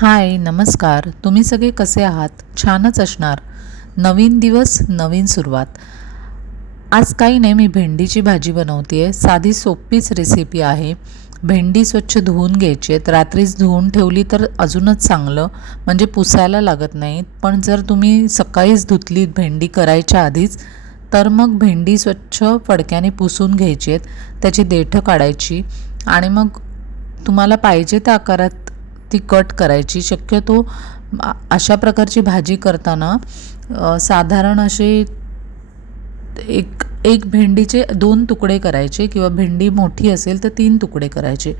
हाय, नमस्कार. तुम्ही सगळे कसे आहात? छानच असणार. नवीन दिवस, नवीन सुरुवात. आज काही नाही, मी भेंडीची भाजी बनवते आहे. साधी सोपीच रेसिपी आहे. भेंडी स्वच्छ धुवून घ्यायची आहेत. रात्रीच धुवून ठेवली तर अजूनच चांगलं, म्हणजे पुसायला लागत नाही. पण जर तुम्ही सकाळीच धुतली भेंडी करायच्या आधीच, तर मग भेंडी स्वच्छ फडक्याने पुसून घ्यायची आहेत. त्याची देठं काढायची आणि मग तुम्हाला पाहिजे त्या आकारात ती कट करायची. शक्यतो अशा प्रकारची भाजी करताना साधारण असे एक एक भेंडीचे 2 तुकडे करायचे, किंवा भेंडी मोठी असेल तर 3 तुकडे करायचे.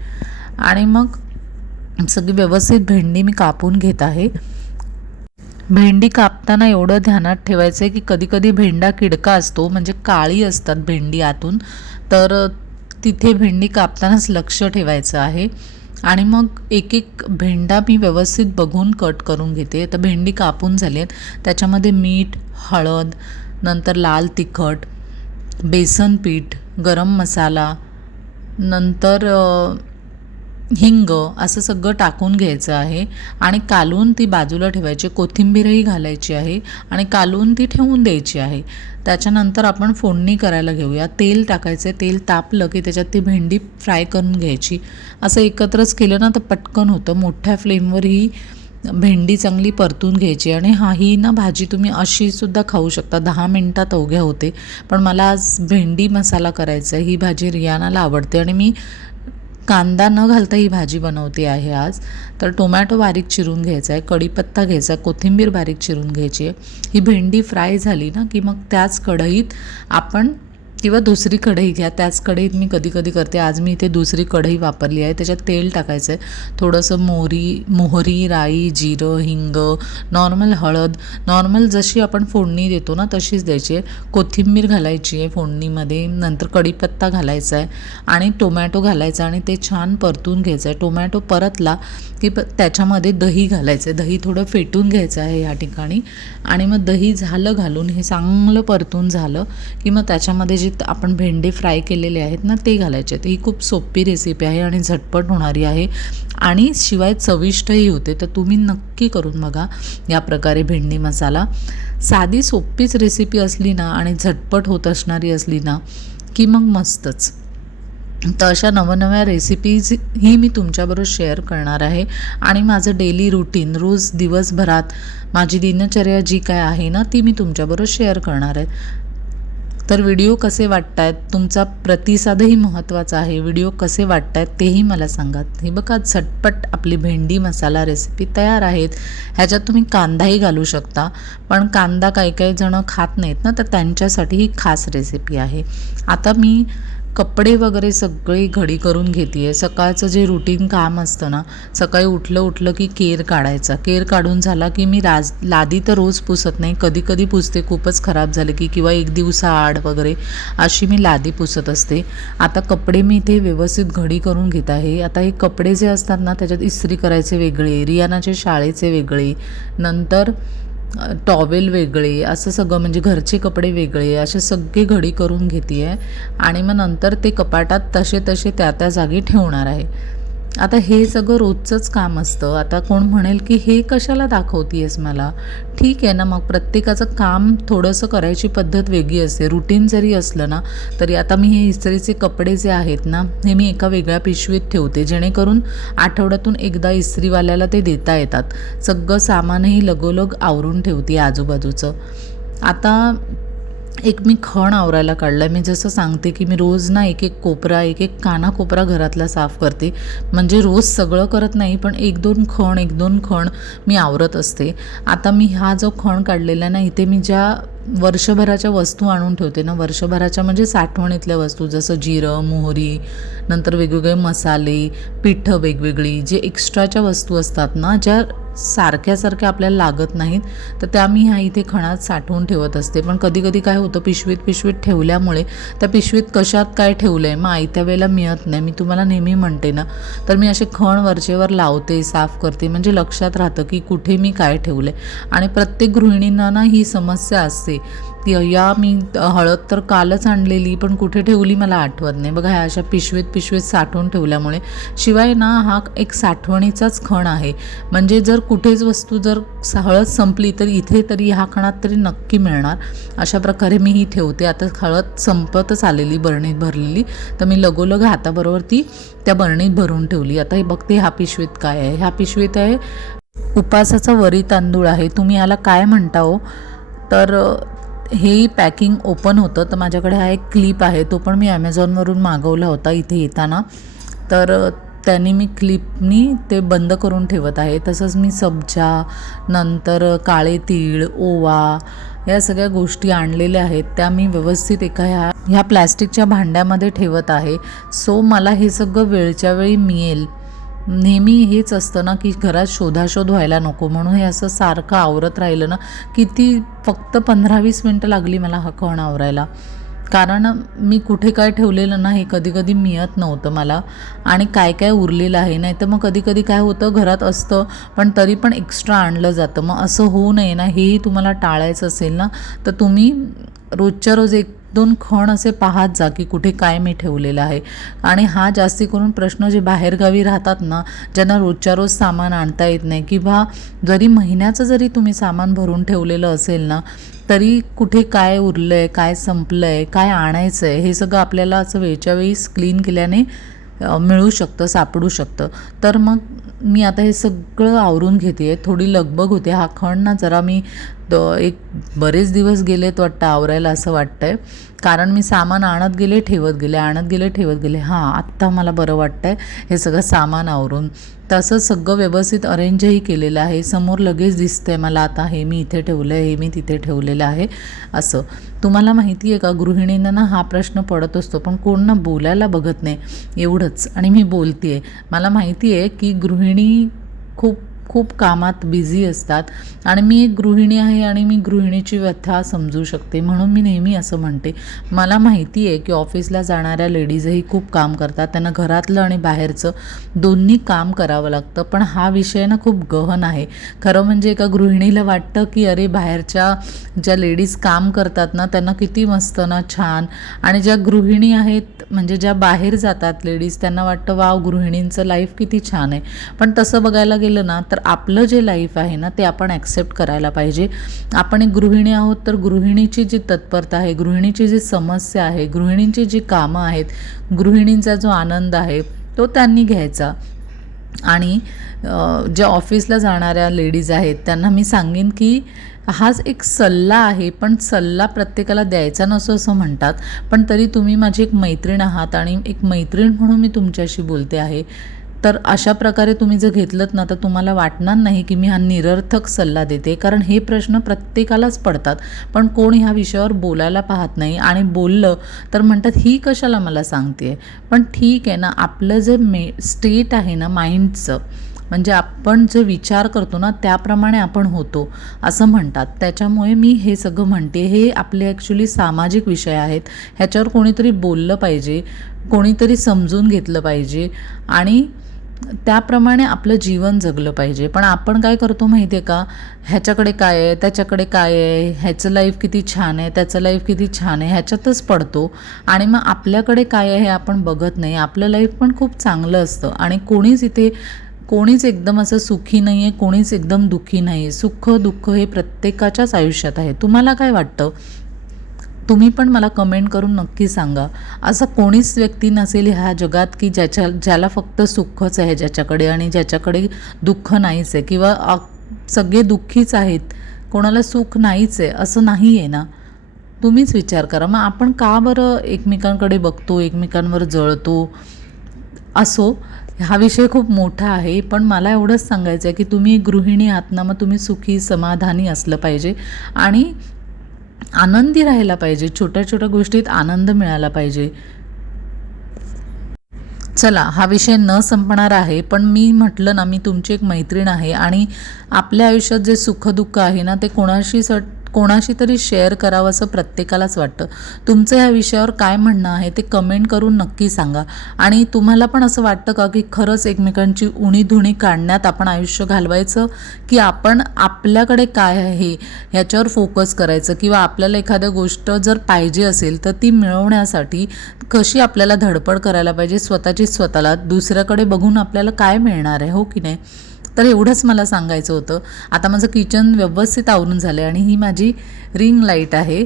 आणि मग सगळी व्यवस्थित भेंडी मी कापून घेत आहे. भेंडी कापताना एवढं ध्यानात ठेवायचं आहे की कधीकधी भेंडा किडका असतो, म्हणजे काळी असतात भेंडी आतून, तर तिथे भेंडी कापतानाच लक्ष ठेवायचं आहे. आणि मग एक एक भेंडा मी व्यवस्थित बघून कट करून घेते. तर भेंडी कापून झाली आहेत, त्याच्यामध्ये मीठ, हळद, नंतर लाल तिखट, बेसन पीठ, गरम मसाला, नंतर हिंग असं सगळं टाकून घ्यायचं आहे आणि कालवून ती बाजूला ठेवायची. कोथिंबीरही घालायची आहे आणि कालवून ती ठेवून द्यायची आहे. त्याच्यानंतर आपण फोडणी करायला घेऊया. तेल टाकायचं आहे. तेल तापलं की त्याच्यात ती भेंडी फ्राय करून घ्यायची. असं एकत्रच केलं ना तर पटकन होतं. मोठ्या फ्लेमवर ही भेंडी चांगली परतून घ्यायची. आणि ही ना भाजी तुम्ही अशीसुद्धा खाऊ शकता, 10 मिनटात अवघ्या होते. पण मला आज भेंडी मसाला करायचा आहे. ही भाजी रियानाला आवडते आणि मी कांदा न घालता ही भाजी बनवते आहे आज. तर टोमॅटो बारीक चिरून घ्यायचा आहे, कढीपत्ता घ्यायचा आहे, कोथिंबीर बारीक चिरून घ्यायची आहे. ही भेंडी फ्राय झाली ना की मग त्याच कढईत आपण, किंवा दुसरी कढई घ्या, त्याच कढईत मी कधी कधी करते, आज मी इथे दुसरी कढई वापरली आहे. त्याच्यात तेल टाकायचं आहे, थोडंसं मोहरी, राई, जिरं, हिंग, नॉर्मल हळद, नॉर्मल जशी आपण फोडणी देतो ना तशीच द्यायची आहे. कोथिंबीर घालायची आहे फोडणीमध्ये, नंतर कढीपत्ता घालायचा आहे आणि टोमॅटो घालायचा आणि ते छान परतून घ्यायचं आहे. टोमॅटो परतला की त्याच्यामध्ये दही घालायचं आहे. दही थोडं फेटून घ्यायचं आहे या ठिकाणी. आणि मग दही झालं घालून, हे चांगलं परतून झालं की मग त्याच्यामध्ये जे आपण भेंडी फ्राय केलेले आहेत ना ते घालायचे आहेत. ही खूप सोपी रेसिपी आहे आणि झटपट होणारी आहे आणि शिवाय चविष्टही होते. तर तुम्ही नक्की करून बघा या प्रकारे भेंडी मसाला. साधी सोपीच रेसिपी असली ना आणि झटपट होत असणारी असली ना की मग मस्तच. तर अशा नवनव्या रेसिपीज ही मी तुमच्याबरोबर शेअर करणार आहे. आणि माझं डेली रुटीन, रोज दिवसभरात माझी दिनचर्या जी काय आहे ना ती मी तुमच्याबरोबर शेअर करणार आहे. तर व्हिडिओ कसे वाटत आहेत, तुमचा प्रतिसादही महत्त्वाचा आहे. व्हिडिओ कसे वाटत आहेत तेही मला सांगा. हे बघा, झटपट आपली भेंडी मसाला रेसिपी तयार आहेत. ह्याच्यात तुम्ही कांदाही घालू शकता, पण कांदा काही जणं खात नाहीत ना, तर त्यांच्यासाठी ही खास रेसिपी आहे. आता मी कपडे वगैरे सगळी घडी करून घेते आहे. सकाळचं जे रुटीन काम असतं ना, सकाळी उठलं की केर काढायचा. केर काढून झाला की मी लादी तर रोज पुसत नाही, कधी कधी पुसते, खूपच खराब झाले की, किंवा एक दिवसाआड वगैरे अशी मी लादी पुसत असते. आता कपडे मी इथे व्यवस्थित घडी करून घेत आहे. आता हे कपडे जे असतात ना त्याच्यात इस्त्री करायचे वेगळे, रियानाचे शाळेचे वेगळे, नंतर टॉवेल वेगळे, असं सगळं, म्हणजे घरचे कपडे वेगळे, असे सगळे घडी करून घेते आहे. आणि मग नंतर ते कपाटात तसे त्या जागी ठेवणार आहे. आता हे सगळं रोजचंच काम असतं. आता कोण म्हणेल की हे कशाला दाखवते आहेस मला. ठीक आहे ना, मग प्रत्येकाचं काम थोडंसं करायची पद्धत वेगळी असते. रुटीन जरी असलं ना तरी, आता मी हे इस्त्रीचे कपडे जे आहेत ना हे मी एका वेगळ्या पिशवीत ठेवते, जेणेकरून आठवड्यातून एकदा इस्त्रीवाल्याला ते देता येतात. सगळं सामानही लगोलग आवरून ठेवते आजूबाजूचं. आता एक मी खण आवरायला काढला आहे. मी जसं सांगते की मी रोज ना एक कोपरा, एक कानाकोपरा घरातला साफ करते. म्हणजे रोज सगळं करत नाही, पण 1-2 खण मी आवरत असते. आता मी हा जो खण काढलेला आहे ना, इथे मी ज्या वर्षभराच्या वस्तू आणून ठेवते ना, वर्षभराच्या म्हणजे साठवणीतल्या वस्तू, जसं जिरं, मोहरी, नंतर वेगवेगळे मसाले, पिठं वेगवेगळी, जे एक्स्ट्राच्या वस्तू असतात ना, ज्या सारख्या आपल्याला लागत नाहीत, तर त्या मी ह्या इथे खणात साठवून ठेवत असते. पण कधी काय होतं, पिशवीत ठेवल्यामुळे त्या पिशवीत कशात काय ठेवलं आहे मग आयत्या वेळेला मिळत नाही. मी तुम्हाला नेहमी म्हणते ना, तर मी असे खण वरचेवर लावते, साफ करते, म्हणजे लक्षात राहतं की कुठे मी काय ठेवलं आहे. आणि प्रत्येक गृहिणींना ना ही समस्या असते या मी हळद तर कालच आणलेली, पण कुठे ठेवली मला आठवत नाही. बघा ह्या अशा पिशवीत साठवून ठेवल्यामुळे. शिवाय ना हा एक साठवणीचाच खण आहे. म्हणजे जर कुठेच वस्तू जर हळद संपली तर इथे तरी ह्या खणात तरी नक्की मिळणार. अशा प्रकारे मी ही ठेवते. आता हळद संपतच आलेली बरणीत भरलेली, तर मी लगोलग हाताबरोबर ती त्या बरणीत भरून ठेवली. आता हे बघते ह्या पिशवीत काय आहे. ह्या पिशवीत आहे उपासाचा वरी तांदूळ आहे. तुम्ही याला काय म्हणता हो? तर हे पॅकिंग ओपन होतं. तर माझ्याकडे हा एक क्लिप आहे, तो पण मी ॲमेझॉनवरून मागवला होता इथे येताना. तर त्यांनी मी क्लिपनी ते बंद करून ठेवत आहे. तसंच मी सब्जा, नंतर काळे तीळ, ओवा या सगळ्या गोष्टी आणलेल्या आहेत. त्या मी व्यवस्थित एका ह्या प्लॅस्टिकच्या भांड्यामध्ये ठेवत आहे. सो मला हे सगळं वेळच्या वेळी मिळेल. नेहमी हेच असतं ना की घरात शोधाशोध व्हायला नको, म्हणून हे असं सारखं आवरत राहिलं ना. किती फक्त 15-20 मिनटं लागली मला हा खण आवरायला. कारण मी कुठे काय ठेवलेलं ना हे कधी कधी मिळत नव्हतं मला, आणि काय काय उरलेलं आहे. नाही तर मग कधी कधी काय होतं, घरात असतं पण तरी पण एक्स्ट्रा आणलं जातं. मग असं होऊ नये ना, हेही तुम्हाला टाळायचं असेल ना, तर तुम्ही रोजच्या रोज 1-2 खण असे पाहत जा की कुठे काय मी ठेवलेलं आहे. आणि हा जास्ती करून प्रश्न जे बाहेरगावी राहतात ना, ज्यांना रोजच्या रोज सामान आणता येत नाही, किंवा जरी महिन्याचं जरी तुम्ही सामान भरून ठेवलेलं असेल ना, तरी कुठे काय उरलं आहे, काय संपलं आहे, काय आणायचं आहे, हे सगळं आपल्याला असं वेळच्या वेळी क्लीन केल्याने मिळू शकतं, सापडू शकतं. तर मग मी आता हे सगळं आवरून घेते आहे. थोडी लगबग होते. हा खण ना जरा मी एक बरेच दिवस गेलेत वाटतं आवरायला असं वाटतं आहे. कारण मी सामान आणत गेले ठेवत गेले. हां, आत्ता मला बरं वाटतं आहे हे सगळं सामान आवरून. तसं सगळं व्यवस्थित अरेंजही केलेलं आहे. समोर लगेच दिसतं आहे मला आता, हे मी इथे ठेवलं आहे, हे मी तिथे ठेवलेलं आहे असं. तुम्हाला माहिती आहे का, गृहिणींना ना हा प्रश्न पडत असतो, पण कोण ना बोलायला बघत नाही एवढंच. आणि मी बोलते आहे. मला माहिती आहे की गृहिणी खूप खूप कामात बिझी असतात, आणि मी एक गृहिणी आहे आणि मी गृहिणीची व्यथा समजू शकते. म्हणून मी नेहमी असं म्हणते, मला माहिती आहे की ऑफिसला जाणाऱ्या लेडीजही खूप काम करतात, त्यांना घरातलं आणि बाहेरचं दोन्ही काम करावं लागतं. पण हा विषय ना खूप गहन आहे. खरं म्हणजे एका गृहिणीला वाटतं की अरे बाहेरच्या ज्या लेडीज काम करतात ना त्यांना किती मस्त ना, छान. आणि ज्या गृहिणी आहेत म्हणजे ज्या बाहेर जातात लेडीज, त्यांना वाटतं वाव गृहिणींचं लाईफ किती छान आहे. पण तसं बघायला गेलं ना तर आपलं जे लाईफ आहे ना ते आपण ॲक्सेप्ट करायला पाहिजे. आपण एक गृहिणी आहोत, तर गृहिणीची जी तत्परता आहे, गृहिणीची जी समस्या आहे, गृहिणींची जी कामं आहेत, गृहिणींचा जो आनंद आहे तो त्यांनी घ्यायचा. आणि ज्या ऑफिसला जाणाऱ्या लेडीज आहेत त्यांना मी सांगेन की हाच एक सल्ला आहे, पण सल्ला प्रत्येकाला द्यायचा नसो असं म्हणतात. पण तरी तुम्ही माझी एक मैत्रीण आहात, आणि एक मैत्रीण म्हणून मी तुमच्याशी बोलते आहे. तर अशा प्रकारे तुम्ही जर घेतलंत ना तर तुम्हाला वाटणार नाही की मी हा निरर्थक सल्ला देते. कारण हे प्रश्न प्रत्येकालाच पडतात, पण कोण ह्या विषयावर बोलायला पाहत नाही. आणि बोललं तर म्हणतात ही कशाला मला सांगते. पण ठीक आहे ना, आपलं जे स्टेट आहे ना माइंडचं, म्हणजे आपण जे विचार करतो ना त्याप्रमाणे आपण होतो असं म्हणतात. त्याच्यामुळे मी हे सगळं म्हणते. हे आपले ॲक्च्युली सामाजिक विषय आहेत. ह्याच्यावर कोणीतरी बोललं पाहिजे, कोणीतरी समजून घेतलं पाहिजे, आणि त्याप्रमाणे आपलं जीवन जगलं पाहिजे. पण आपण काय करतो माहिती आहे का, ह्याच्याकडे काय आहे, त्याच्याकडे काय आहे, ह्याचं लाईफ किती छान आहे, त्याचं लाईफ किती छान आहे, ह्याच्यातच पडतो. आणि मग आपल्याकडे काय आहे हे आपण बघत नाही. आपलं लाईफ पण खूप चांगलं असतं, आणि कोणीच एकदम असं सुखी नाही आहे, कोणीच एकदम दुःखी नाही आहे. सुख दुःख हे प्रत्येकाच्याच आयुष्यात आहे. तुम्हाला काय वाटतं? तुम्ही पण मला कमेंट करून नक्की सांगा. असं कोणीच व्यक्ती नसेल ह्या जगात की ज्याला फक्त सुखच आहे ज्याच्याकडे, आणि ज्याच्याकडे दुःख नाहीच आहे, किंवा सगळे दुःखीच आहेत, कोणाला सुख नाहीच आहे असं नाही आहे ना. तुम्हीच विचार करा. मग आपण का बरं एकमेकांकडे बघतो, एकमेकांवर जळतो? असो, हा विषय खूप मोठा आहे, पण मला एवढंच सांगायचं आहे की तुम्ही गृहिणी आहात ना, मग तुम्ही सुखी समाधानी असलं पाहिजे आणि आनंदी राहायला पाहिजे. छोट्या छोट्या गोष्टीत आनंद मिळाला पाहिजे. चला, हा विषय न संपणार आहे, पण मी म्हटलं ना, मी तुमची एक मैत्रीण आहे, आणि आपल्या आयुष्यात जे सुखदुःख आहे ना ते कोणाशी तरी शेअर करावं असं प्रत्येकालाच वाटतं. तुमचं ह्या विषयावर काय म्हणणं आहे ते कमेंट करून नक्की सांगा. आणि तुम्हाला पण असं वाटतं का की खरंच एकमेकांची उणीधुणी काढण्यात आपण आयुष्य घालवायचं, की आपण आपल्याकडे काय आहे ह्याच्यावर फोकस करायचं, किंवा आपल्याला एखाद्या गोष्ट जर पाहिजे असेल तर ती मिळवण्यासाठी कशी आपल्याला धडपड करायला पाहिजे स्वतःचीच स्वतःला, दुसऱ्याकडे बघून आपल्याला काय मिळणार आहे, हो की नाही? तर एवढंच मला सांगायचं होतं. आता माझं किचन व्यवस्थित आवरून झालं आहे आणि ही माझी रिंग लाईट आहे.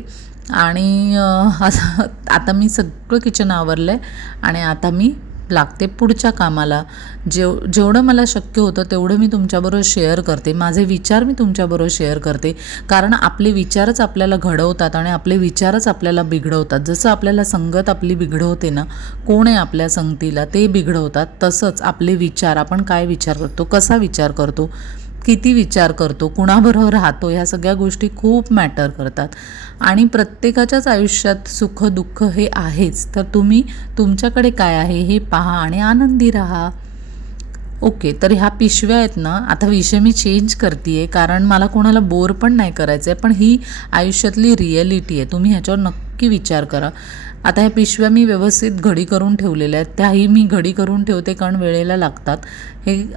आणि असं आता मी सगळं किचन आवरलं आहे आणि आता मी लागते पुढच्या कामाला. जेवढं मला शक्य होतं तेवढं मी तुमच्याबरोबर शेअर करते. माझे विचार मी तुमच्याबरोबर शेअर करते, कारण आपले विचारच आपल्याला घडवतात आणि आपले विचारच आपल्याला बिघडवतात. जसं आपल्याला संगत आपली बिघडवते ना, कोण आहे आपल्या संगतीला ते बिघडवतात, तसंच आपले विचार, आपण काय विचार करतो, कसा विचार करतो, किती विचार करतो, कुणाबरोबर राहतो, ह्या सगळ्या गोष्टी खूप मॅटर करतात. आणि प्रत्येकाच्याच आयुष्यात सुख दुःख हे आहेच. तर तुम्ही तुमच्याकडे काय आहे हे पहा आणि आनंदी राहा. ओके, तर ह्या पिशव्या आहेत ना, आता विषय मी चेंज करते आहे, कारण मला कोणाला बोर पण नाही करायचं आहे, पण ही आयुष्यातली रिॲलिटी आहे. तुम्ही ह्याच्यावर नक्की विचार करा. आता ह्या पिशव्या मी व्यवस्थित घडी करून ठेवलेल्या आहेत. त्याही मी घडी करून ठेवते कारण वेळेला लागतात.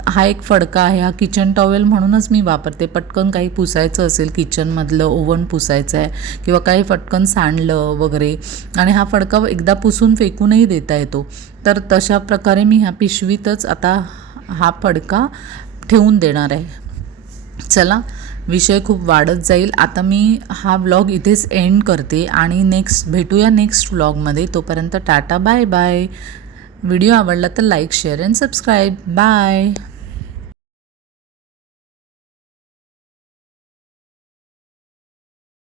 हा एक फडका आहे, हा किचन टॉवेल म्हणूनच मी वापरते. पटकन काही पुसायचं असेल, किचनमधलं ओव्हन पुसायचं आहे किंवा काही पटकन सांडलं वगैरे, आणि हा फडका एकदा पुसून फेकूनही देता येतो. तर तशा प्रकारे मी ह्या पिशवीतच आता हा फडका ठेवून देणार आहे. चला, विषय खूप वाढत जाईल. आता मी हा व्लॉग इथेच एंड करते आणि भेटूया नेक्स्ट व्लॉगमध्ये. तोपर्यंत टाटा, बाय बाय. व्हिडिओ आवडला तर like, share and subscribe. Bye.